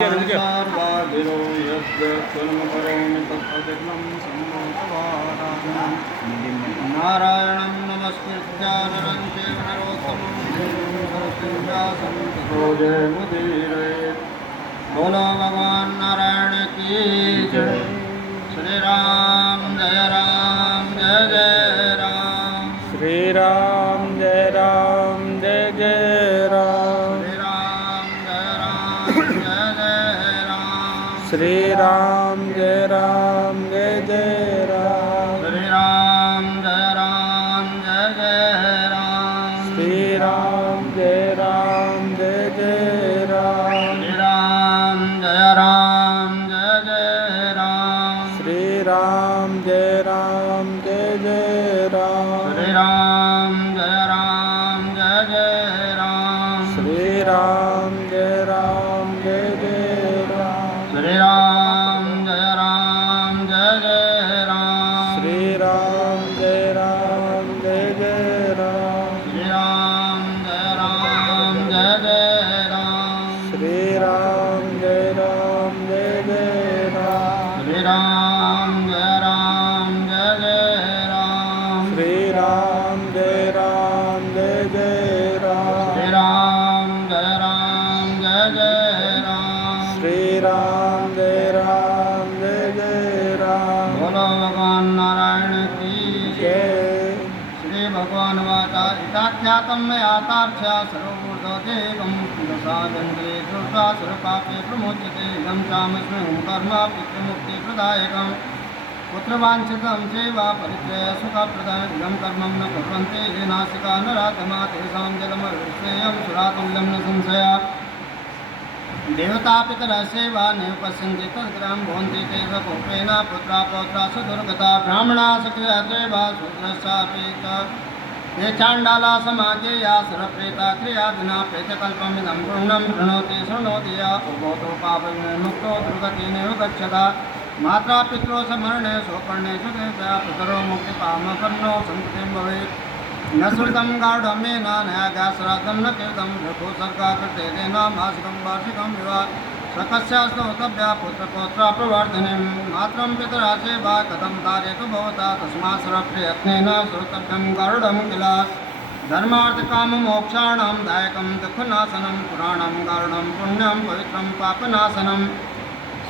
सर्वाधिरो यद्यक्षरं करोमि तत्पदिग्नं सम्मोहवाराधनं नारायणं नमस्कृत्य नरं चैव नरोत्तमं व्यासं ततो जयमुदीरये। बोलो भगवान नारायण की जय। श्री राम जय राम। श्री राम जय जय राम। श्री राम जय जय राम। श्री राम जय जय राम। श्री राम जय जय राम। श्री राम जय जय राम। श्री राम जय जय राम। श्री राम जय जय राम। श्री राम जय जय राम। श्री राम जय जय राम। श्री राम जय जय राम। श्री राम जय जय राम। श्री राम जय जय राम। श्री राम जय जय राम। श्री राम जय जय राम। श्री राम जय जय राम। श्री राम जय जय राम। बोलो भगवान नारायण की जय। श्री भगवान वाचा इताख्यातं मयातार्च्या सर्वभूतदेवं दशादण्डे दुर्गासुरपापे प्रमोच्यते इदं चामस्मि कर्म पितृमुक्तिप्रदायकं पुत्रवाञ्छितं चैव परिचय सुखप्रदायकं इदं कर्मं न कुर्वन्ति ये नासिका नरातमा तेषां जलमश्रेयं सुरातुल्यं न संशयात् देवता पितरः सेवा नैव पश्यन्ति तद्ग्रहं भवन्ति ते कोपेन पुत्रा पौत्रा सुदुर्गता ब्राह्मणा सकृदेव शूद्रश्चापि ये चाण्डाला समाजेया सुरप्रेता क्रियादिना प्रेतकल्पमिदं पूर्णं वृणोति शृणोति या उभोतो पापविमुक्तो दुर्गतिनेव गच्छता मात्रा पितरो समरणे सोपर्णेषु देवया पितरो मुक्तिपामकर्णो सन्ततिं भवेत् न श्रुतं गाढमेन नयागाश्राद्धं न तीर्थं रघुसर्गा कृते तेन मासिकं वार्षिकं विवाह सकस्यास्तोतव्या पुत्रपौत्रा प्रवर्धनीं मात्रं पितरा सेवा कथं तार्यतु भवता तस्मात् सर्वप्रयत्नेन श्रोतव्यं गारुडं किल धर्मार्थकाममोक्षाणां दायकं दुःखनाशनं पुराणं गारुडं पुण्यं पवित्रं पापनाशनं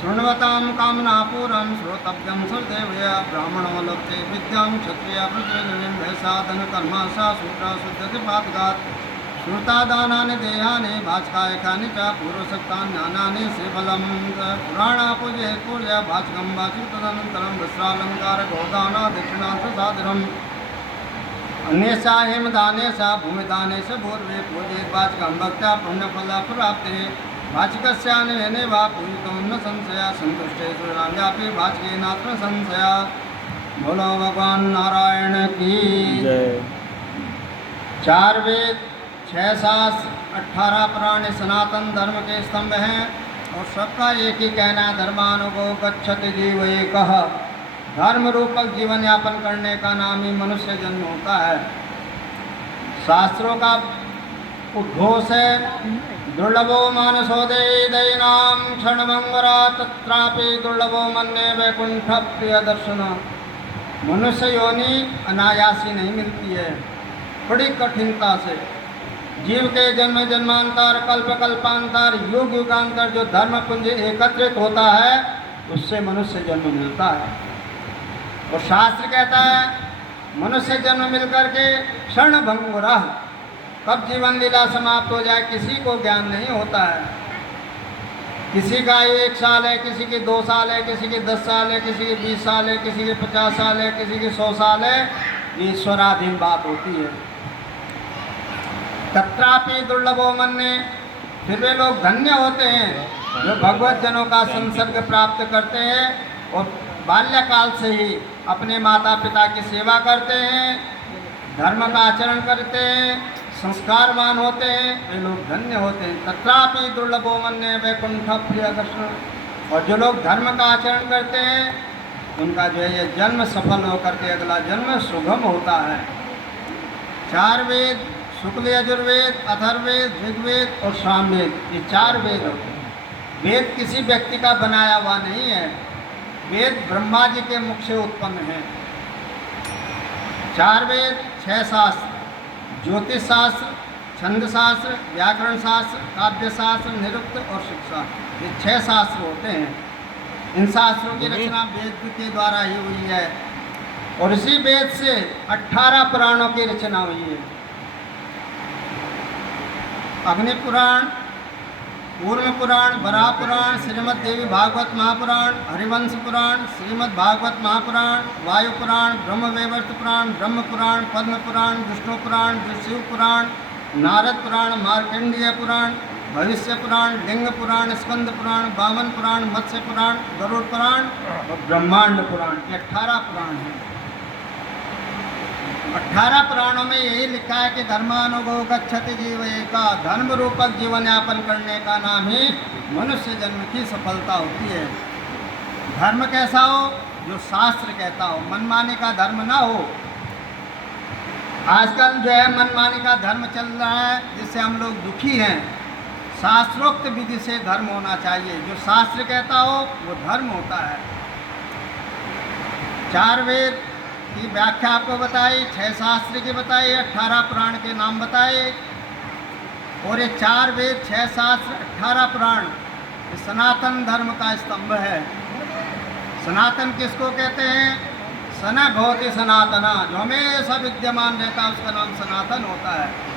शृण्वतां कामनापूरं श्रोतव्यं सर्वदेवया ब्राह्मणो लभते विद्यां क्षत्रिय पृथ्वीं वैसाधनकर्मा सा शूद्रशुद्धतिपातकात् श्रुतादानानि देहानि भास्कायकानि च पूर्वसक्तान्यानानि श्रीफलं पुराणापूजे पूज्य भास्कं वाचिक तदनन्तरं वस्त्रालङ्कार गोदाना दक्षिणार्थसाधनम् अन्येषा हेमदानेषा भूमिदानेश पूर्वे पूजेत् वाचिकं भक्त्या पुण्यफलप्राप्ते वाचिकस्यानेन वा पूजितो न संशया सन्तुष्टेषु राम्यापि वाचिकेनात्र संशया। बोलो भगवान नारायण की जय। 4 वेद 6 शास्त्र 18 पुराण सनातन धर्म के स्तंभ हैं और सबका एक ही कहना धर्मानुगो गच्छति जीव एकः। धर्म रूपक जीवन यापन करने का नाम ही मनुष्य जन्म होता है। शास्त्रों का उद्घोष है दुर्लभो मानसो दैनाम क्षणमंगरा तत्रापि दुर्लभो मन्ये वैकुंठ प्रिय दर्शन। मनुष्य योनि अनायासी नहीं मिलती है, बड़ी कठिनता से। जीव के जन्म जन्मांतर कल्प कल्पांतर युग युगांतर जो धर्म पुंज एकत्रित होता है उससे मनुष्य जन्म मिलता है। और शास्त्र कहता है मनुष्य जन्म मिलकर के क्षण भंगुरा, कब जीवन लीला समाप्त हो जाए किसी को ज्ञान नहीं होता है। किसी का आयु 1 साल है, किसी की 2 साल है, किसी की 10 साल है, किसी की 20 साल है, किसी की 50 साल है, किसी की 100 साल है। ये ईश्वराधीन बात होती है। तत्रापि दुर्लभो मन्ये, फिर वे लोग धन्य होते हैं जो भगवत जनों का संसर्ग प्राप्त करते हैं और बाल्यकाल से ही अपने माता पिता की सेवा करते हैं, धर्म का आचरण करते हैं, संस्कारवान होते हैं, वे लोग धन्य होते हैं। तत्रापि दुर्लभो मन्ये वैकुंठ प्रिय दर्शन। और जो लोग धर्म का आचरण करते हैं उनका जो है ये जन्म सफल होकर के अगला जन्म सुगम होता है। 4 वेद शुक्ल यजुर्वेद अथर्ववेद ऋग्वेद और सामवेद, ये 4 वेद होते हैं। वेद किसी व्यक्ति का बनाया हुआ नहीं है, वेद ब्रह्मा जी के मुख से उत्पन्न है। 4 वेद, 6 शास्त्र, ज्योतिष शास्त्र, छंद शास्त्र, व्याकरण शास्त्र, काव्य शास्त्र, निरुक्त और शिक्षा, ये 6 शास्त्र होते हैं। इन शास्त्रों की रचना वेद के द्वारा ही हुई है और इसी वेद से 18 पुराणों की रचना हुई है। अग्नि पुराण, कूर्म पुराण, वराह पुराण, श्रीमद् देवी भागवत महापुराण, हरिवंश पुराण, श्रीमद् भागवत महापुराण, वायु पुराण, ब्रह्म वैवर्त पुराण, ब्रह्म पुराण, पद्म पुराण, विष्णु पुराण, शिव पुराण, नारद पुराण, मार्कंडेय पुराण, भविष्य पुराण, लिंग पुराण, स्कंद पुराण, वामन पुराण, मत्स्य पुराण, गरुड़ पुराण और ब्रह्मांड पुराण, ये 18 पुराण हैं। 18 पुराणों में यही लिखा है कि धर्मानुभव गच्छति जीवयेका, धर्म रूपक जीवन यापन करने का नाम ही मनुष्य जन्म की सफलता होती है। धर्म कैसा हो? जो शास्त्र कहता हो, मनमानी का धर्म ना हो। आजकल जो है मनमानी का धर्म चल रहा है, जिससे हम लोग दुखी हैं। शास्त्रोक्त विधि से धर्म होना चाहिए, जो शास्त्र कहता हो वो धर्म होता है। 4 वेद की व्याख्या आपको बताई, 6 शास्त्र की बताई, 18 पुराण के नाम बताए। और ये 4 वेद, 6 शास्त्र, 18 पुराण ये सनातन धर्म का स्तंभ है। सनातन किसको कहते हैं? सन भवति सनातना, जो हमेशा विद्यमान रहता है उसका नाम सनातन होता है।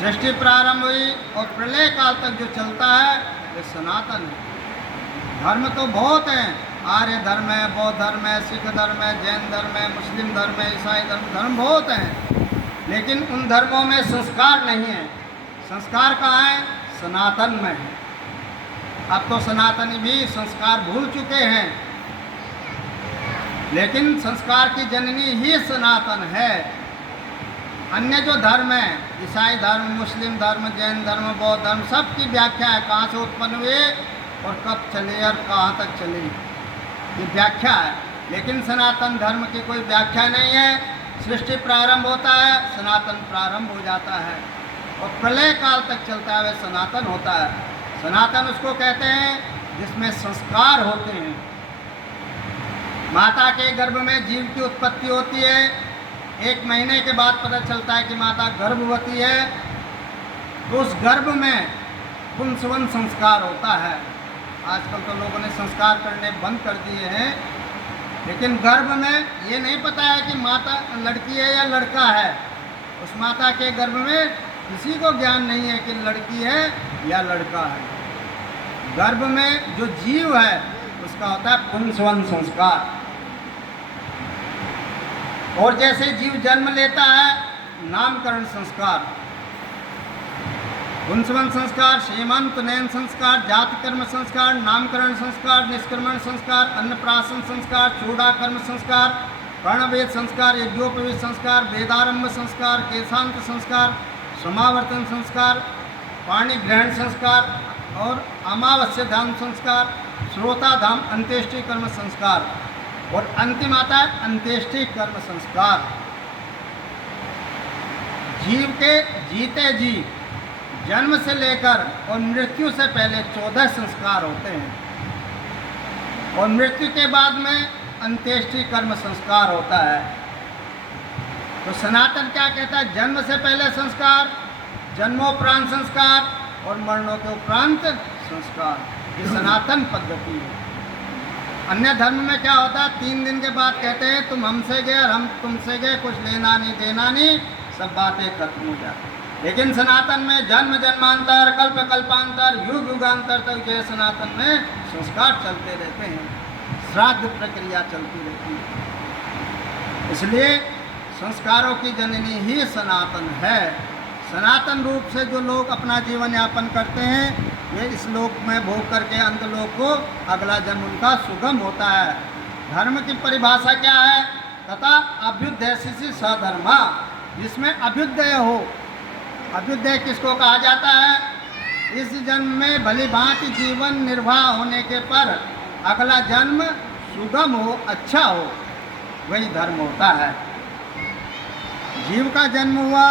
सृष्टि प्रारंभ हुई और प्रलय काल तक जो चलता है ये सनातन है। धर्म तो बहुत हैं, आर्य धर्म है, बौद्ध धर्म है, सिख धर्म है, जैन धर्म है, मुस्लिम धर्म है, ईसाई धर्म, धर्म बहुत हैं। लेकिन उन धर्मों में संस्कार नहीं है। संस्कार कहाँ है? सनातन में है। अब तो सनातनी भी संस्कार भूल चुके हैं, लेकिन संस्कार की जननी ही सनातन है। अन्य जो धर्म है, ईसाई धर्म, मुस्लिम धर्म, जैन धर्म, बौद्ध धर्म, सब की व्याख्या है कहाँ से उत्पन्न हुए और कब चले और कहाँ तक चले, ये व्याख्या है। लेकिन सनातन धर्म की कोई व्याख्या नहीं है। सृष्टि प्रारंभ होता है, सनातन प्रारंभ हो जाता है और प्रलय काल तक चलता है, वह सनातन होता है। सनातन उसको कहते हैं जिसमें संस्कार होते हैं। माता के गर्भ में जीव की उत्पत्ति होती है, 1 महीने के बाद पता चलता है कि माता गर्भवती है, तो उस गर्भ में पुंसवन संस्कार होता है। आजकल तो लोगों ने संस्कार करने बंद कर दिए हैं, लेकिन गर्भ में ये नहीं पता है कि माता लड़की है या लड़का है। उस माता के गर्भ में किसी को ज्ञान नहीं है कि लड़की है या लड़का है। गर्भ में जो जीव है उसका होता है पुंसवन संस्कार। और जैसे जीव जन्म लेता है, नामकरण संस्कार, पुंसवन संस्कार, सीमंत नयन संस्कार, जाति कर्म संस्कार, नामकरण संस्कार, निष्क्रमण संस्कार, अन्नप्राशन संस्कार, चूड़ाकर्म संस्कार, कर्णवेद संस्कार, यज्ञोपवीत संस्कार, वेदारंभ संस्कार, केशांत संस्कार, समावर्तन संस्कार, पाणी ग्रहण संस्कार और अमावस्या धाम संस्कार, श्रोता धाम अंत्येष्टि कर्म संस्कार और अंतिम आता है अंत्येष्टि कर्म संस्कार। जीव के जीते जी जन्म से लेकर और मृत्यु से पहले 14 संस्कार होते हैं और मृत्यु के बाद में अंत्येष्टि कर्म संस्कार होता है। तो सनातन क्या कहता है? जन्म से पहले संस्कार, जन्मोपरांत संस्कार और मरणों के उपरांत संस्कार, ये सनातन पद्धति है। अन्य धर्म में क्या होता है? 3 दिन के बाद कहते हैं तुम हमसे गए और हम तुमसे गए, कुछ लेना नहीं देना नहीं, सब बातें खत्म हो जाती। लेकिन सनातन में जन्म जन्मांतर, कल्प कल्पांतर, युग युगांतर तक जो है सनातन में संस्कार चलते रहते हैं, श्राद्ध प्रक्रिया चलती रहती है। इसलिए संस्कारों की जननी ही सनातन है। सनातन रूप से जो लोग अपना जीवन यापन करते हैं, वे इस लोक में भोग करके अंतलोक को अगला जन्म उनका सुगम होता है। धर्म की परिभाषा क्या है? तथा अभ्युदय सधर्मा, जिसमें अभ्युदय हो। अभ्युदय किसको कहा जाता है? इस जन्म में भली भांति जीवन निर्वाह होने के पर अगला जन्म सुगम हो, अच्छा हो, वही धर्म होता है। जीव का जन्म हुआ,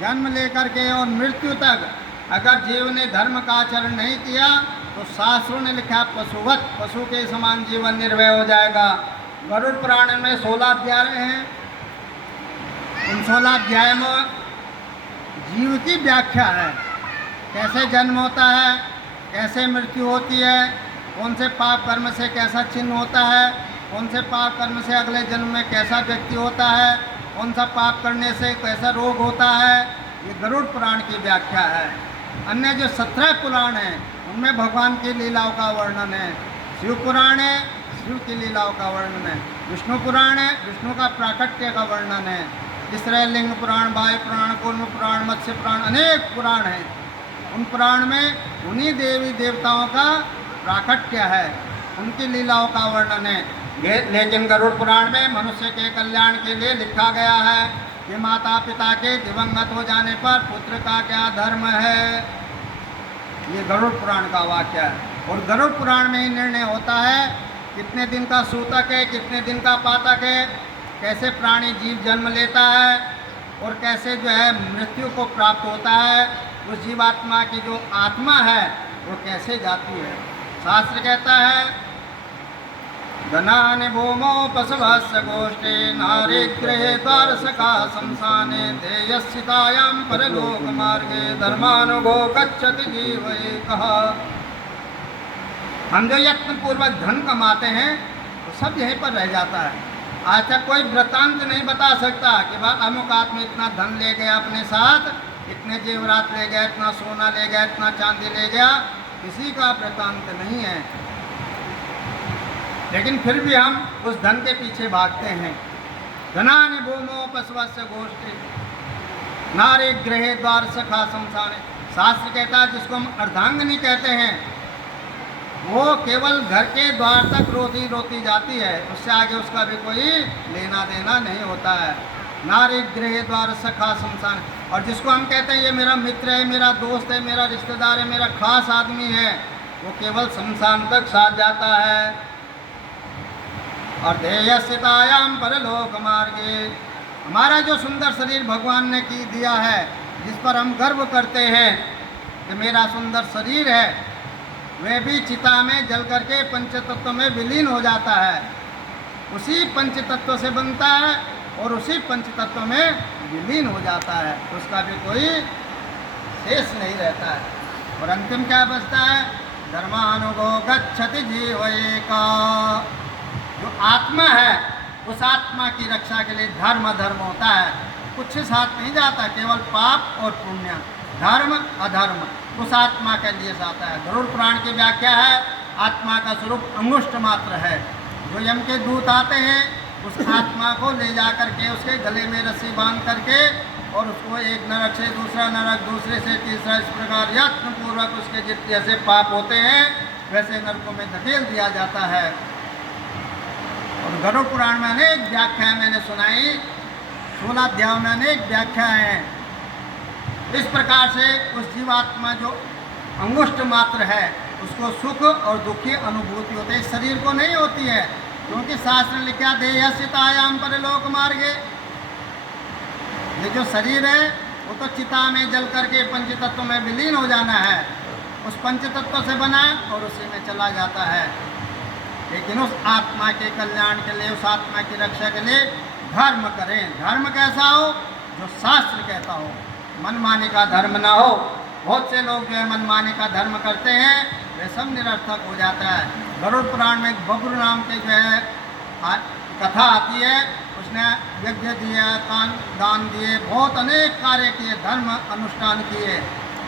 जन्म लेकर के और मृत्यु तक अगर जीव ने धर्म का आचरण नहीं किया तो शास्त्रों ने लिखा पशुवत, पशु के समान जीवन निर्भय हो जाएगा। गरुड़ पुराण में 16 अध्याय हैं। उन 16 अध्याय में जीव की व्याख्या है, कैसे जन्म होता है, कैसे मृत्यु होती है, कौन से पाप कर्म से कैसा चिन्ह होता है, कौन से पाप कर्म से अगले जन्म में कैसा व्यक्ति होता है, कौन सा पाप करने से कैसा रोग होता है। ये गरुड़ पुराण की व्याख्या है। अन्य जो 17 पुराण हैं उनमें भगवान की लीलाओं का वर्णन है। शिव पुराण है, शिव की लीलाओं का वर्णन है। विष्णु पुराण है, विष्णु का प्राकट्य का वर्णन है। तीसरे लिंग पुराण, वायु पुराण, कूर्म पुराण, मत्स्य पुराण, अनेक पुराण हैं। उन पुराण में उन्हीं देवी देवताओं का प्राकट्य है, उनकी लीलाओं का वर्णन है। लेकिन गरुड़ पुराण में मनुष्य के कल्याण के लिए लिखा गया है कि माता पिता के दिवंगत हो जाने पर पुत्र का क्या धर्म है। ये गरुड़ पुराण का वाक्य है। और गरुड़ पुराण में ही निर्णय होता है कितने दिन का सूतक है, कितने दिन का पातक है, कैसे प्राणी जीव जन्म लेता है और कैसे जो है मृत्यु को प्राप्त होता है। उस जीवात्मा की जो आत्मा है वो कैसे जाती है। शास्त्र कहता है धनानि भूमो पशवस्य गोष्ठे नारी गृहे द्वारसखा शमशाने देयस्थितायां परलोक मार्गे धर्मानुगो गच्छति जीव एकः। हम जो यत्न पूर्वक धन कमाते हैं वो सब यहीं पर रह जाता है। आज तक कोई वृत्तांत नहीं बता सकता कि वह अमुक आदमी इतना धन ले गया अपने साथ, इतने जेवरात ले गया, इतना सोना ले गया, इतना चांदी ले गया, किसी का वृत्तांत नहीं है। लेकिन फिर भी हम उस धन के पीछे भागते हैं। धनानि भूमो पशवस्य गोष्ठी नारी गृहे द्वार सखा शमशाने। शास्त्र कहता है जिसको हम अर्धांगिनी कहते हैं वो केवल घर के द्वार तक रोती रोती जाती है, उससे आगे उसका भी कोई लेना देना नहीं होता है। नारी गृह द्वार सखा शमशान। और जिसको हम कहते हैं ये मेरा मित्र है, मेरा दोस्त है, मेरा रिश्तेदार है, मेरा खास आदमी है, वो केवल शमशान तक साथ जाता है। और देयस्थितायां परलोक मार्गे। हमारा जो सुंदर शरीर भगवान ने की दिया है, जिस पर हम गर्व करते हैं कि मेरा सुंदर शरीर है, वह भी चिता में जल करके पंचतत्व में विलीन हो जाता है। उसी पंचतत्व से बनता है और उसी पंचतत्व में विलीन हो जाता है, उसका भी कोई शेष नहीं रहता है। और अंतिम क्या बचता है? धर्मानुगो गच्छति जीव एका। जो आत्मा है उस आत्मा की रक्षा के लिए धर्म होता है, कुछ साथ नहीं जाता, केवल पाप और पुण्य, धर्म अधर्म उस आत्मा के लिए जाता है। गरुड़ पुराण की व्याख्या है आत्मा का स्वरूप अंगुष्ठ मात्र है। जो यम के दूत आते हैं उस आत्मा को ले जा करके उसके गले में रस्सी बांध करके और उसको एक नरक से दूसरा नरक, दूसरे से तीसरा, इस प्रकार यत्नपूर्वक उसके जैसे पाप होते हैं वैसे नरकों में धकेल दिया जाता है। और गरुड़ पुराण में अनेक व्याख्याएं मैंने सुनाई, 16 अध्यायों में अनेक व्याख्याएं हैं। इस प्रकार से उस जीवात्मा जो अंगुष्ठ मात्र है उसको सुख और दुख की अनुभूति होती है, शरीर को नहीं होती है, क्योंकि शास्त्र ने लिखा देयस्थितायां परलोक मार्गे। ये जो शरीर है वो तो चिता में जल करके पंचतत्व में विलीन हो जाना है, उस पंचतत्व से बना और उसी में चला जाता है। लेकिन उस आत्मा के कल्याण के लिए, उस आत्मा की रक्षा के लिए धर्म करें। धर्म कैसा हो? जो शास्त्र कहता हो, मनमाने का धर्म ना हो। बहुत से लोग जो है मनमाने का धर्म करते हैं, वे सब निरर्थक हो जाता है। गरुड़ पुराण में बब्रू नाम के जो है कथा आती है, उसने यज्ञ दिया, दान दिए, बहुत अनेक कार्य किए, धर्म अनुष्ठान किए,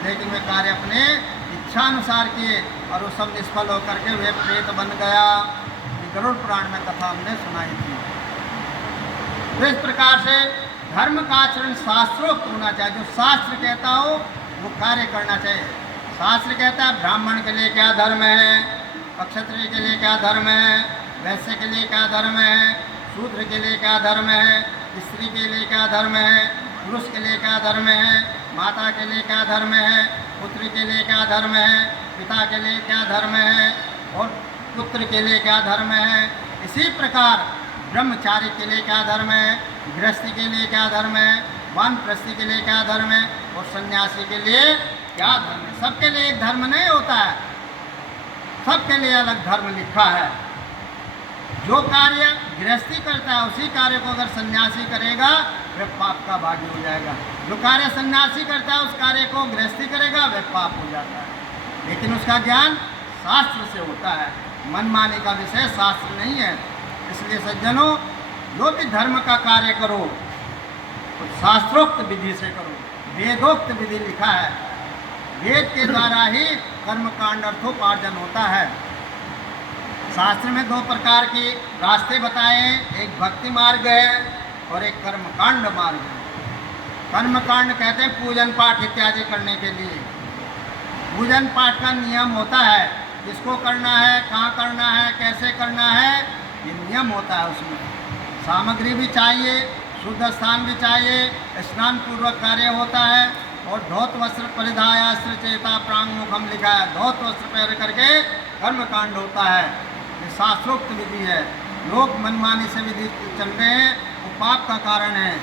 लेकिन वे कार्य अपने इच्छानुसार किए और वो सब निष्फल होकर के वे प्रेत बन गया। गरुड़ पुराण में कथा हमने सुनाई थी। तो इस प्रकार से धर्म का आचरण शास्त्रोक्त होना चाहिए। जो शास्त्र कहता हो वो कार्य करना चाहिए। शास्त्र कहता है ब्राह्मण के लिए क्या धर्म है, क्षत्रिय के लिए क्या धर्म है, वैश्य के लिए क्या धर्म है, शूद्र के लिए क्या धर्म है, स्त्री के लिए क्या धर्म है, पुरुष के लिए क्या धर्म है, माता के लिए क्या धर्म है, पुत्री के लिए क्या धर्म है, पिता के लिए क्या धर्म है और पुत्र के लिए क्या धर्म है। इसी प्रकार ब्रह्मचारी के लिए क्या धर्म है, गृहस्थी के लिए क्या धर्म है, वानप्रस्थी के लिए क्या धर्म है और सन्यासी के लिए क्या धर्म है। सबके लिए एक धर्म नहीं होता है। सबके लिए अलग धर्म लिखा है। जो कार्य गृहस्थी करता है उसी कार्य को अगर सन्यासी करेगा वह पाप का भागी हो जाएगा। जो कार्य सन्यासी करता है उस कार्य को गृहस्थी करेगा वह पाप हो जाता है। लेकिन उसका ज्ञान शास्त्र से होता है, मनमानी का विषय शास्त्र नहीं है। इसलिए सज्जनों, जो भी धर्म का कार्य करो तो शास्त्रोक्त विधि से करो। वेदोक्त विधि लिखा है, वेद के द्वारा ही कर्मकांड अर्थोपार्जन होता है। शास्त्र में दो प्रकार के रास्ते बताए हैं, एक भक्ति मार्ग है और एक कर्मकांड मार्ग है। कर्मकांड कहते हैं पूजन पाठ इत्यादि करने के लिए। पूजन पाठ का नियम होता है, किसको करना है, कहाँ करना है, कैसे करना है, ये नियम होता है। उसमें सामग्री भी चाहिए, शुद्ध स्थान भी चाहिए, स्नान पूर्वक कार्य होता है। और धौत वस्त्र परिधाय अस्त्र चेता प्रांग मुखम लिखा है, धौत वस्त्र पहन करके कर्मकांड होता है। ये शास्त्रोक्त विधि है। लोग मनमानी से विधि चल रहे हैं, वो पाप का कारण है।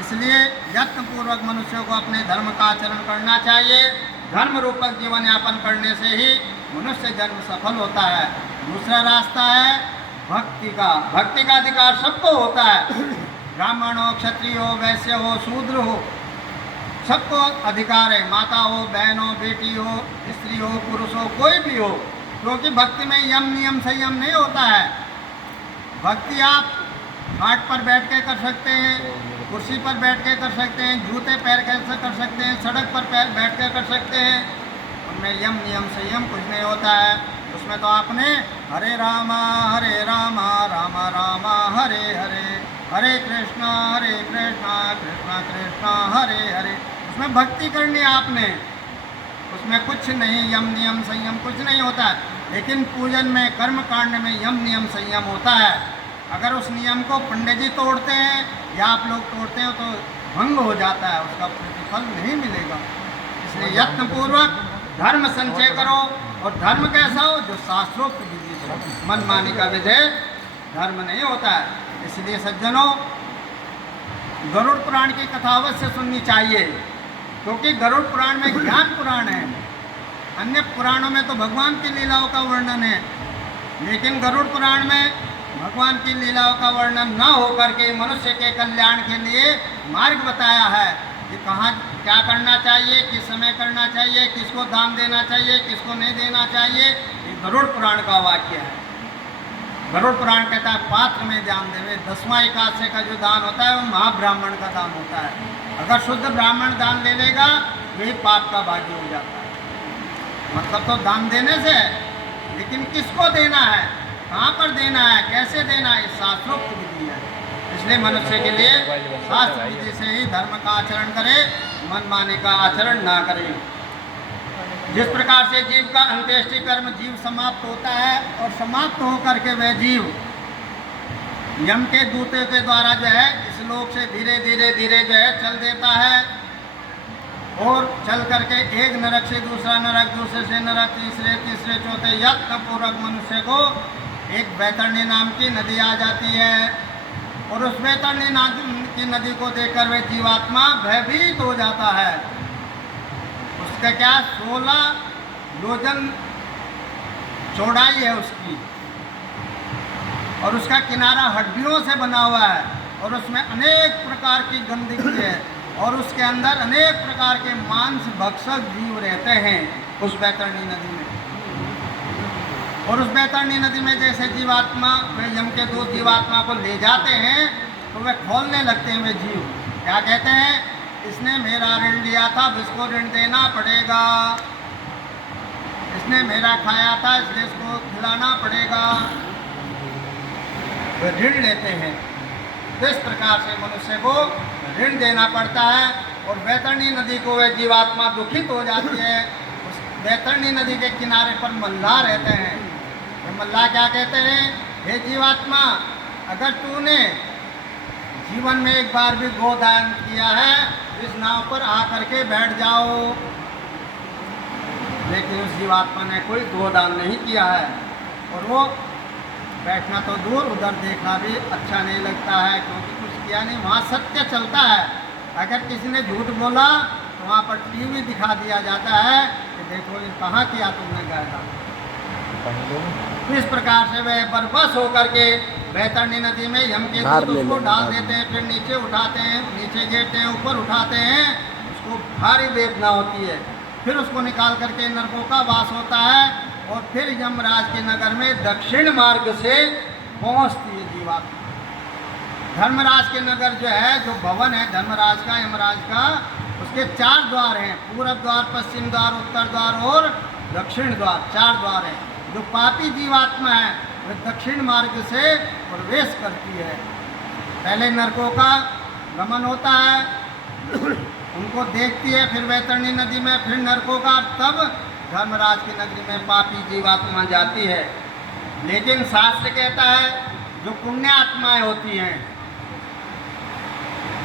इसलिए यत्नपूर्वक मनुष्यों को अपने धर्म का आचरण करना चाहिए। धर्म रूपक जीवन यापन करने से ही मनुष्य जन्म सफल होता है। दूसरा रास्ता है भक्ति का। भक्ति का अधिकार सबको होता है, ब्राह्मण हो, क्षत्रिय हो, वैश्य हो, शूद्र हो, सबको अधिकार है। माता हो, बहन हो, बेटी हो, स्त्री हो, पुरुष हो, कोई भी हो, क्योंकि भक्ति में यम नियम संयम नहीं होता है। भक्ति आप घाट पर बैठ के कर सकते हैं, कुर्सी पर बैठ के कर सकते हैं, जूते पैर कैसे कर सकते हैं, सड़क पर बैठ के कर सकते हैं। उनमें यम नियम संयम कुछ नहीं होता है। उसमें तो आपने हरे रामा राम राम हरे हरे, हरे कृष्णा कृष्णा कृष्णा हरे हरे, उसमें भक्ति करनी है आपने। उसमें कुछ नहीं, यम नियम संयम कुछ नहीं होता है। लेकिन पूजन में, कर्म कांड में यम नियम संयम होता है। अगर उस नियम को पंडित जी तोड़ते हैं या आप लोग तोड़ते हैं तो भंग हो जाता है, उसका प्रतिफल नहीं मिलेगा। इसलिए यत्नपूर्वक धर्म संचय करो। और धर्म कैसा हो, जो शास्त्रोक्त विधि से, मनमानी का विधेय धर्म नहीं होता है। इसलिए सज्जनों, गरुड़ पुराण की कथा अवश्य सुननी चाहिए, क्योंकि गरुड़ पुराण में ज्ञान पुराण है। अन्य पुराणों में तो भगवान की लीलाओं का वर्णन है, लेकिन गरुड़ पुराण में भगवान की लीलाओं का वर्णन न होकर के मनुष्य के कल्याण के लिए मार्ग बताया है कि कहाँ क्या करना चाहिए, किस समय करना चाहिए, किसको दान देना चाहिए, किसको नहीं देना चाहिए। ये गरुड़ पुराण का वाक्य है। गरुड़ पुराण कहता है पात्र में दान देवे। 10वां एकादशी का जो दान होता है वो महाब्राह्मण का दान होता है। अगर शुद्ध ब्राह्मण दान ले लेगा वही पाप का भागी हो जाता है। मतलब तो दान देने से, लेकिन किसको देना है, कहाँ पर देना है, कैसे देना है, शास्त्रोक्त विधि है। इसलिए मनुष्य के लिए शास्त्र विधि से ही धर्म का आचरण करे, मनमाने का आचरण ना करे। जिस प्रकार से जीव का अंत्येष्टि कर्म जीव समाप्त होता है और समाप्त होकर के वह जीव यम के दूतों के द्वारा जो है इस लोक से धीरे धीरे जो है चल देता है, और चल करके एक नरक से दूसरा नरक, दूसरे से नरक, तीसरे चौथे यत्नपूर्वक मनुष्य को एक बैतरणी नाम की नदी आ जाती है। और उस बैतरणी की नदी को देखकर वह जीवात्मा भयभीत हो जाता है। उसका क्या 16 योजन चौड़ाई है उसकी, और उसका किनारा हड्डियों से बना हुआ है, और उसमें अनेक प्रकार की गंदगी है, और उसके अंदर अनेक प्रकार के मांस भक्षक जीव रहते हैं उस बैतरणी नदी में। और उस बैतरणी नदी में जैसे जीवात्मा, वे यम के दूत जीवात्मा को ले जाते हैं तो वे खोलने लगते हैं। वे जीव क्या कहते हैं, इसने मेरा ऋण लिया था, इसको ऋण देना पड़ेगा, इसने मेरा खाया था इसलिए इसको खिलाना पड़ेगा। वे ऋण लेते हैं। तो इस प्रकार से मनुष्य को ऋण देना पड़ता है। और बैतरणी नदी को वह जीवात्मा दुखित हो जाती है। उस बैतरणी नदी के किनारे पर मल्लाह रहते हैं। वे मल्लाह क्या कहते हैं, हे जीवात्मा, अगर तूने जीवन में एक बार भी गोदान किया है इस नाव पर आकर के बैठ जाओ। लेकिन उस जीवात्मा ने कोई गोदान नहीं किया है, और वो बैठना तो दूर, उधर देखना भी अच्छा नहीं लगता है, क्योंकि कुछ किया नहीं। वहाँ सत्य चलता है। अगर किसी ने झूठ बोला तो वहाँ पर टीवी दिखा दिया जाता है कि देखो ये कहाँ किया तुमने गायदा। तो इस प्रकार से वे बरबस होकर के बैतरणी नदी में यम के हार दूत ले उसको लेंगे डाल बाद में। देते हैं, फिर नीचे उठाते हैं, नीचे गिरते हैं, ऊपर उठाते हैं, उसको भारी वेदना होती है। फिर उसको निकाल करके नरकों का वास होता है और फिर यमराज के नगर में दक्षिण मार्ग से पहुंचती है जीवात्मा। धर्मराज के नगर जो है, जो भवन है धर्मराज का, यमराज का, उसके 4 द्वार हैं, पूरब द्वार, पश्चिम द्वार, उत्तर द्वार और दक्षिण द्वार, 4 द्वार हैं। जो पापी जीवात्मा है वह दक्षिण मार्ग से प्रवेश करती है। पहले नरकों का गमन होता है, उनको देखती है, फिर वैतरणी नदी में, फिर नरकों का, तब धर्मराज की नगरी में पापी जीवात्मा जाती है। लेकिन शास्त्र कहता है जो पुण्य आत्माएं होती हैं,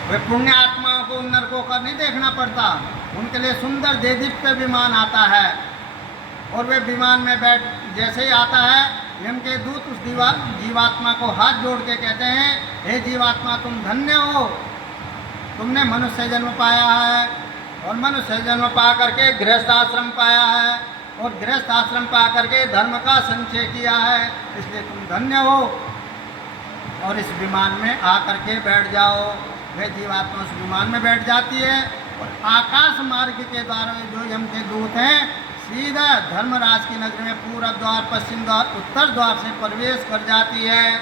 वे पुण्य आत्माओं को उन नरकों का नहीं देखना पड़ता, उनके लिए सुंदर देदीप्य विमान आता है और वे विमान में बैठ जैसे ही आता है, यम के दूत उस जीवात्मा को हाथ जोड़ के कहते हैं, हे जीवात्मा तुम धन्य हो, तुमने मनुष्य जन्म पाया है और मनुष्य जन्म पा करके गृहस्थ आश्रम पाया है और गृहस्थ आश्रम पा करके धर्म का संचय किया है, इसलिए तुम धन्य हो और इस विमान में आ करके बैठ जाओ। वह जीवात्मा उस विमान में बैठ जाती है और आकाश मार्ग के द्वारा जो यम के दूत हैं सीधा धर्मराज की नगरी में पूरब द्वार, पश्चिम द्वार, उत्तर द्वार से प्रवेश कर जाती है।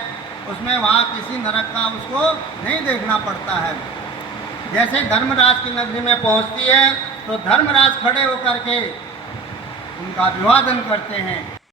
उसमें वहाँ किसी नरक का उसको नहीं देखना पड़ता है। जैसे धर्मराज की नगरी में पहुँचती है तो धर्मराज खड़े होकर के उनका अभिवादन करते हैं